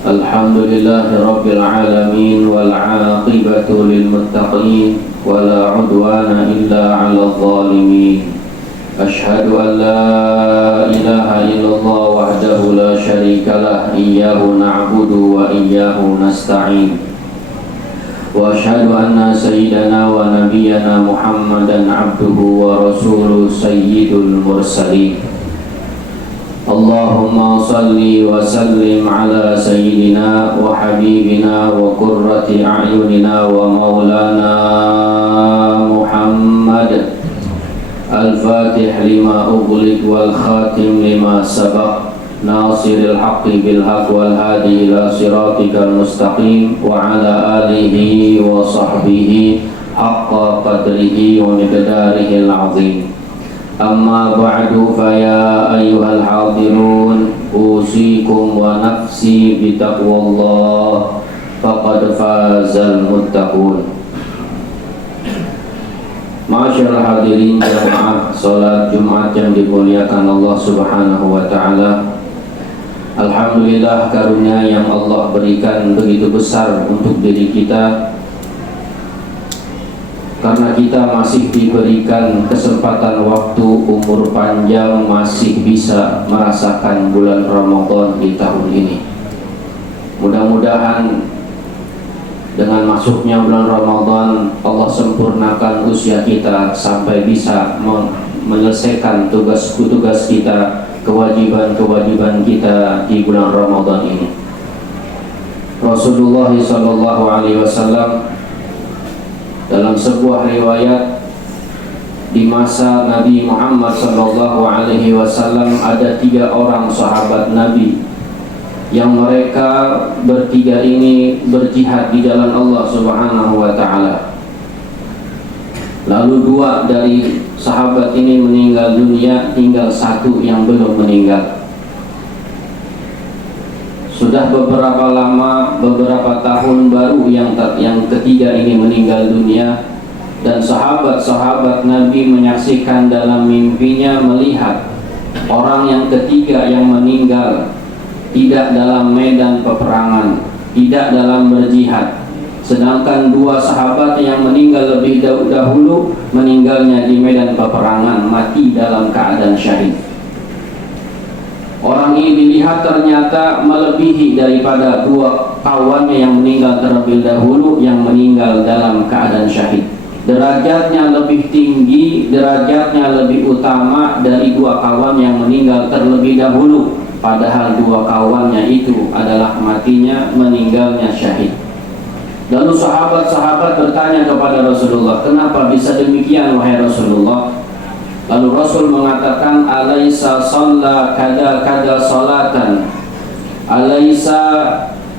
Alhamdulillahi Rabbil Alamin wal aqibatu lil muttaqin wala udwana illa 'alal zalimin. Ashhadu an la ilaha illallah wahdahu la syarika lah, iyyahu na'budu wa iyyahu nasta'in. Wa ashhadu anna sayyidana wa nabiyyana Muhammadan 'abduhu wa rasuluhu sayyidul mursalin. Allahumma salli wa sallim ala sayyidina wa habibina wa qurrati a'yunina wa maulana Muhammad al-fatih lima ughliq wal khatim lima sabaq nasiril haqqi bil haqq wal hadi ila siratikal mustaqim wa ala alihi wa sahbihi haqqa qadrihi wa miqdarihi al-azim. Amma ba'du, faya ayyuhal hadirun, usikum wa nafsi bitaqwallah, faqad fazal muttaqun. Ma'asyiral hadirin jamaah salat Jumat yang dimuliakan Allah Subhanahu wa taala. Alhamdulillah, karunia yang Allah berikan begitu besar untuk diri kita, karena kita masih diberikan kesempatan waktu, umur panjang, masih bisa merasakan bulan Ramadan di tahun ini. Mudah-mudahan dengan masuknya bulan Ramadan, Allah sempurnakan usia kita sampai bisa menyelesaikan tugas-tugas kita, kewajiban-kewajiban kita di bulan Ramadan ini. Rasulullah SAW dalam sebuah riwayat, di masa Nabi Muhammad SAW ada 3 orang sahabat Nabi yang mereka bertiga ini berjihad di jalan Allah Subhanahu wa taala. Lalu 2 dari sahabat ini meninggal dunia, tinggal 1 yang belum meninggal. Sudah beberapa lama, beberapa tahun baru yang ketiga ini meninggal dunia, dan sahabat-sahabat Nabi menyaksikan dalam mimpinya melihat orang yang ketiga yang meninggal tidak dalam medan peperangan, tidak dalam berjihad, sedangkan 2 sahabat yang meninggal lebih dahulu meninggalnya di medan peperangan, mati dalam keadaan syahid. Orang ini dilihat ternyata melebihi daripada 2 kawannya yang meninggal terlebih dahulu, yang meninggal dalam keadaan syahid. Derajatnya lebih tinggi, derajatnya lebih utama dari 2 kawan yang meninggal terlebih dahulu, padahal 2 kawannya itu adalah matinya, meninggalnya syahid. Lalu sahabat-sahabat bertanya kepada Rasulullah, kenapa bisa demikian wahai Rasulullah? Lalu Rasul mengatakan, alaisa shalla kada salatan, alaisa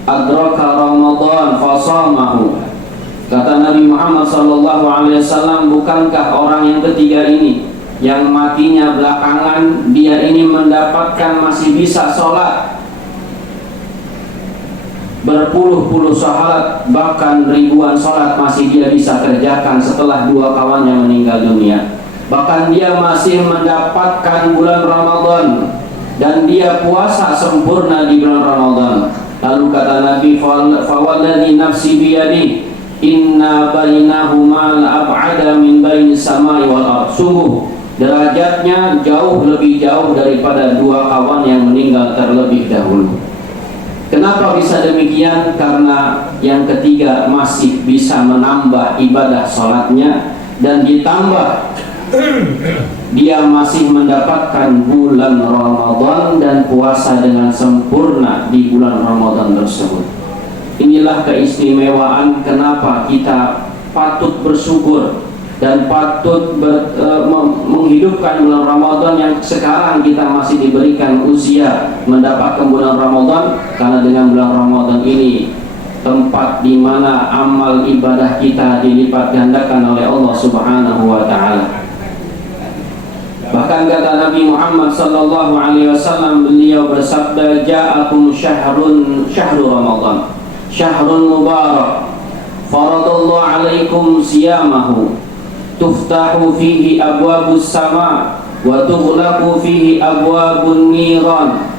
adraka Ramadan fasamahu. Kata Nabi Muhammad SAW, bukankah orang yang ketiga ini yang matinya belakangan, dia ini mendapatkan masih bisa sholat berpuluh-puluh sholat, bahkan ribuan sholat masih dia bisa kerjakan setelah 2 kawan yang meninggal dunia. Bahkan dia masih mendapatkan bulan Ramadan dan dia puasa sempurna di bulan Ramadan. Lalu kata Nabi, fawalladzi nafsi biyadi inna bainahuma ab'ada min baini samai wal ardh. Sungguh derajatnya lebih jauh daripada 2 kawan yang meninggal terlebih dahulu. Kenapa bisa demikian? Karena yang ketiga masih bisa menambah ibadah sholatnya, dan ditambah dia masih mendapatkan bulan Ramadan dan puasa dengan sempurna di bulan Ramadan tersebut. Inilah keistimewaan kenapa kita patut bersyukur dan patut menghidupkan bulan Ramadan yang sekarang kita masih diberikan usia mendapatkan bulan Ramadan, karena dengan bulan Ramadan ini tempat di mana amal ibadah kita dilipat gandakan oleh Allah Subhanahu wa taala. Bahkan kata Nabi Muhammad SAW, beliau bersabda, ja'akum syahrun Ramadan, syahrun mubarak, faradallahu alaikum siyamahu, tuftahu fihi abwabus sama wa tughlaqu fihi abwabun niran,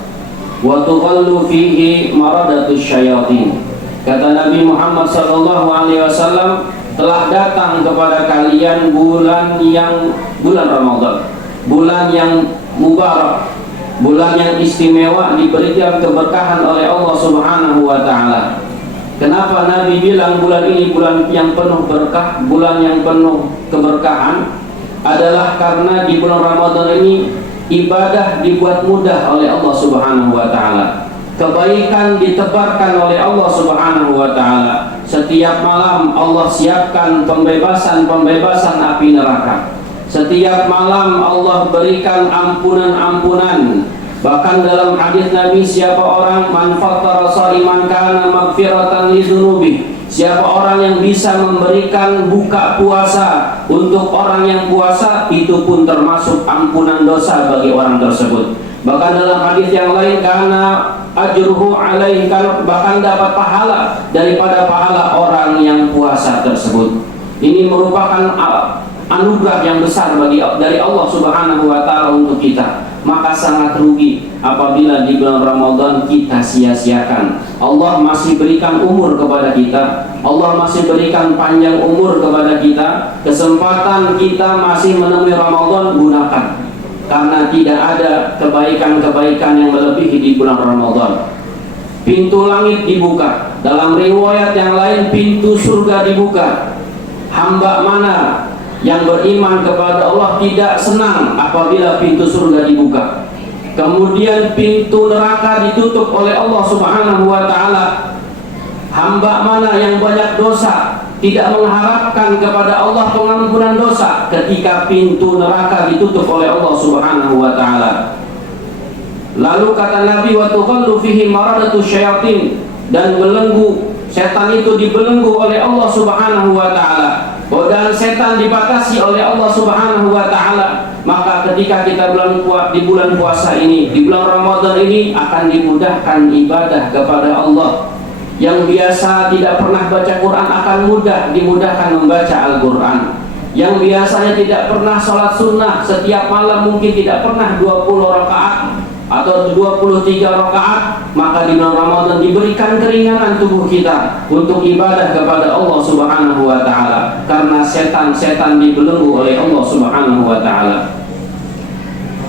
wa tughallu fihi maradatus syayatin. Kata Nabi Muhammad sallallahu alaihi wasallam, telah datang kepada kalian bulan Ramadan, bulan yang mubarak, bulan yang istimewa, diberikan keberkahan oleh Allah Subhanahu wa taala. Kenapa Nabi bilang bulan ini bulan yang penuh berkah, bulan yang penuh keberkahan? Adalah karena di bulan Ramadan ini ibadah dibuat mudah oleh Allah Subhanahu wa taala. Kebaikan ditebarkan oleh Allah Subhanahu wa taala. Setiap malam Allah siapkan pembebasan api neraka. Setiap malam Allah berikan ampunan. Bahkan dalam hadis Nabi, siapa orang man fattara shaiman kana maghfiratan li dzunubi. Siapa orang yang bisa memberikan buka puasa untuk orang yang puasa, itu pun termasuk ampunan dosa bagi orang tersebut. Bahkan dalam hadis yang lain, karena ajruhu alaihi, bahkan dapat pahala daripada pahala orang yang puasa tersebut. Ini merupakan anugerah yang besar dari Allah Subhanahu wa taala untuk kita. Maka sangat rugi apabila di bulan Ramadan kita sia-siakan. Allah masih berikan umur kepada kita, Allah masih berikan panjang umur kepada kita. Kesempatan kita masih menemui Ramadan, gunakan. Karena tidak ada kebaikan-kebaikan yang melebihi di bulan Ramadan. Pintu langit dibuka. Dalam riwayat yang lain, pintu surga dibuka. Hamba mana yang beriman kepada Allah tidak senang apabila pintu surga dibuka. Kemudian pintu neraka ditutup oleh Allah Subhanahu wa taala. Hamba mana yang banyak dosa tidak mengharapkan kepada Allah pengampunan dosa ketika pintu neraka ditutup oleh Allah Subhanahu wa taala. Lalu kata Nabi, wa tughallu fihi maradatus syayatin, dan belenggu setan itu dibelenggu oleh Allah Subhanahu wa taala. Godaan setan dibatasi oleh Allah Subhanahu wa taala. Maka ketika kita di bulan puasa ini, di bulan Ramadan ini, akan dimudahkan ibadah kepada Allah. Yang biasa tidak pernah baca Quran akan dimudahkan membaca Al-Quran. Yang biasanya tidak pernah sholat sunnah, setiap malam mungkin tidak pernah 20 rakaat atau 23 rakaat, maka di bulan Ramadan diberikan keringanan tubuh kita untuk ibadah kepada Allah Subhanahu wa taala, karena setan-setan dibelenggu oleh Allah Subhanahu wa taala.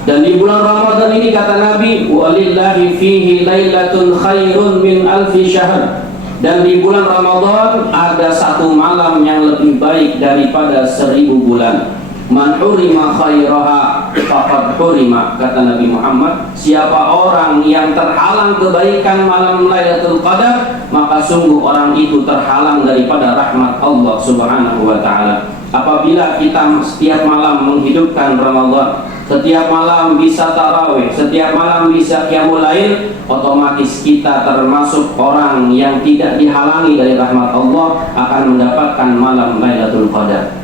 Dan di bulan Ramadan ini kata Nabi, walillahi fihi lailatun khairun min alfi syahr. Dan di bulan Ramadan ada satu malam yang lebih baik daripada 1000 bulan. Man hurima khairaha faqad hurima, kata Nabi Muhammad, siapa orang yang terhalang kebaikan malam Lailatul Qadar, maka sungguh orang itu terhalang daripada rahmat Allah Subhanahu wa taala. Apabila kita setiap malam menghidupkan Ramadan, setiap malam bisa tarawih, setiap malam bisa qiyamul lail, otomatis kita termasuk orang yang tidak dihalangi dari rahmat Allah, akan mendapatkan malam Lailatul Qadar.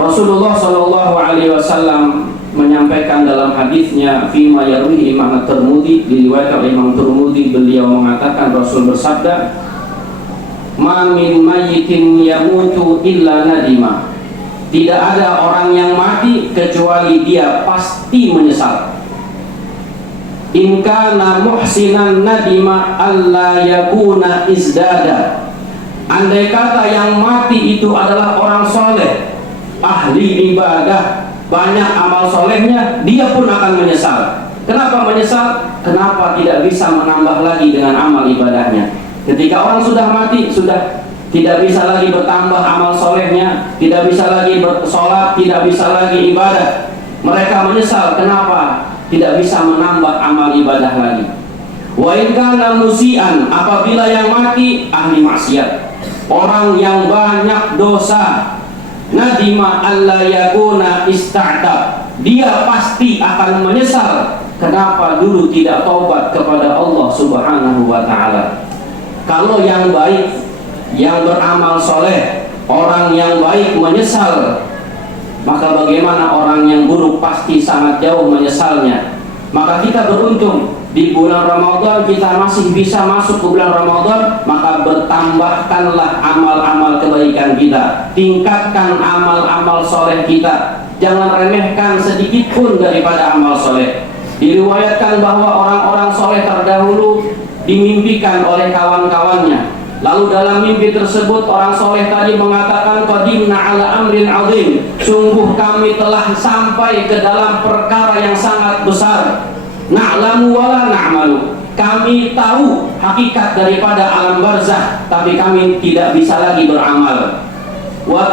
Rasulullah Shallallahu Alaihi Wasallam menyampaikan dalam hadisnya, fima yarwihi Imam Tirmidzi, diriwayatkan oleh Imam Tirmidzi, beliau mengatakan, Rasul bersabda, ma min mayyitin yamutu illa nadima. Tidak ada orang yang mati kecuali dia pasti menyesal. In kana muhsinan nadima alla yakuna izdada. Andai kata yang mati itu adalah orang soleh, ahli ibadah, banyak amal solehnya, dia pun akan menyesal. Kenapa menyesal? Kenapa tidak bisa menambah lagi dengan amal ibadahnya? Ketika orang sudah mati, sudah tidak bisa lagi bertambah amal solehnya, tidak bisa lagi bersolat, tidak bisa lagi ibadah. Mereka menyesal. Kenapa? Tidak bisa menambah amal ibadah lagi. Wa in kana musian, apabila yang mati ahli maksiat, orang yang banyak dosa, nadima alla yakuna ista'tab, dia pasti akan menyesal kenapa dulu tidak taubat kepada Allah Subhanahu wa taala. Kalau yang baik, yang beramal soleh, orang yang baik menyesal, maka bagaimana orang yang buruk pasti sangat jauh menyesalnya. Maka kita beruntung di bulan Ramadan kita masih bisa masuk ke bulan Ramadan, maka bertambahkanlah amal-amal kebaikan kita, tingkatkan amal-amal soleh kita, jangan remehkan sedikit pun daripada amal soleh. Diriwayatkan bahwa orang-orang soleh terdahulu dimimpikan oleh kawan-kawannya. Lalu dalam mimpi tersebut orang soleh tadi mengatakan, qadimna ala amrin azim, sungguh kami telah sampai ke dalam perkara yang sangat besar. Na'lamu wala na'malu, kami tahu hakikat daripada alam barzah, tapi kami tidak bisa lagi beramal. Wa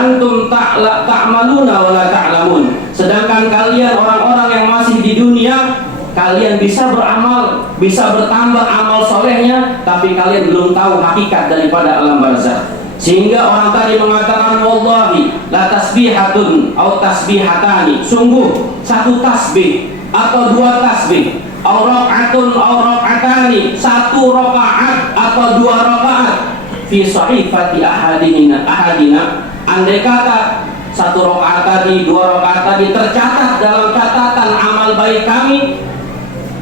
antum ta'maluna wala ta'lamun, sedangkan kalian orang-orang yang masih di dunia, kalian bisa beramal, bisa bertambah amal solehnya, tapi kalian belum tahu hakikat daripada alam barzah. Sehingga orang tadi mengatakan, wallahi la tasbihatun atau tasbihatani, sungguh satu tasbih atau dua tasbih, au rakaatun au rakaatani, satu rakaat atau dua rakaat, fi sahifati ahadina, andai kata satu rakaat tadi, dua rakaat tadi tercatat dalam catatan amal baik kami,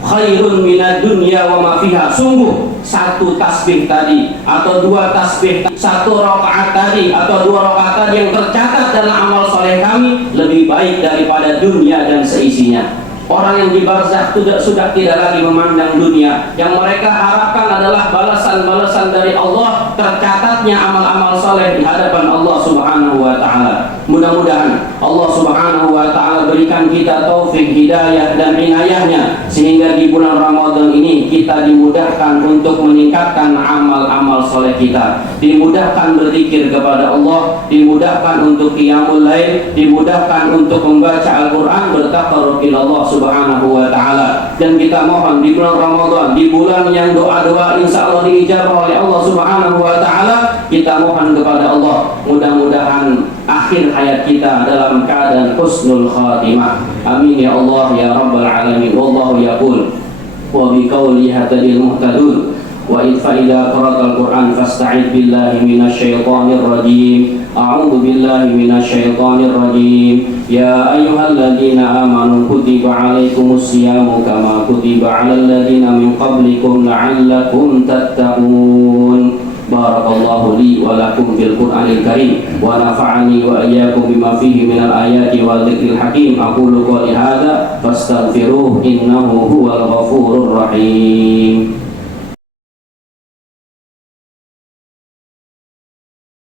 khairun minad dunya wa ma fiha, sungguh satu tasbih tadi atau dua tasbih, satu rakaat tadi atau dua rakaat tadi yang tercatat dalam amal soleh kami lebih baik daripada dunia dan seisinya. Orang yang di barzakh sudah tidak lagi memandang dunia. Yang mereka harapkan adalah balasan-balasan dari Allah, tercatatnya amal-amal soleh di hadapan Allah Subhanahu wa Ta'ala. Mudah-mudahan Allah Subhanahu wa Ta'ala berikan kita taufik, hidayah dan inayahnya, sehingga di bulan Ramadan ini kita dimudahkan untuk meningkatkan amal-amal soleh kita, dimudahkan berzikir kepada Allah, dimudahkan untuk qiyamul lail, dimudahkan untuk membaca Al-Quran, bertaqarrub ila Allah Subhanahu wa Ta'ala. Dan kita mohon di bulan Ramadan, di bulan yang doa-doa insya Allah diijabah oleh Allah Subhanahu wa Ta'ala, kita mohon kepada Allah, mudah-mudahan akhir hayat kita dalam keadaan husnul khatimah. Amin ya Allah ya Rabbal alamin. Wallahu yaqul wa bi qawli hadil muhtadun wa idza qara'al Qur'an fasta'id billahi minasyaitonir rajim. A'udzu billahi minasyaitonir rajim. Ya ayyuhalladzina amanu kutiba 'alaikumus syiyamu kama kutiba 'alal ladzina min qablikum la'allakum tattaqun. Barakallahu li wa lakum fil Qur'anil Karim wa nafa'ani wa iyyakum bima fihi minal ayati wa dzikril hakim. Aqulu qouli hadza fastaghfiruhu innahu huwal ghafurur rahim.